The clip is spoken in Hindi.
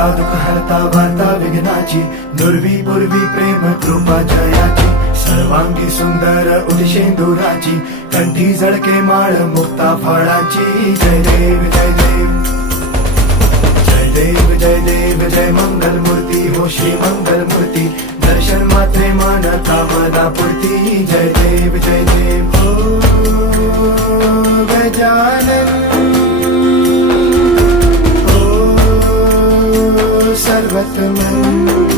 हरता दुःख हरता वार्ता विघ्नाची, दुर्वी पूर्वी प्रेम कृपा जयाची, सर्वांगी सुंदर उदिशेंदुराची, कंठी झळके माळ मुक्ता फळाची. जय देव जय देव जय देव जय देव जय मंगल मूर्ती हो श्री मंगल मूर्ती, दर्शन मात्रे मन कामना पूर्ती. जय देव जय देव हो गजानन हो सर्वतमन.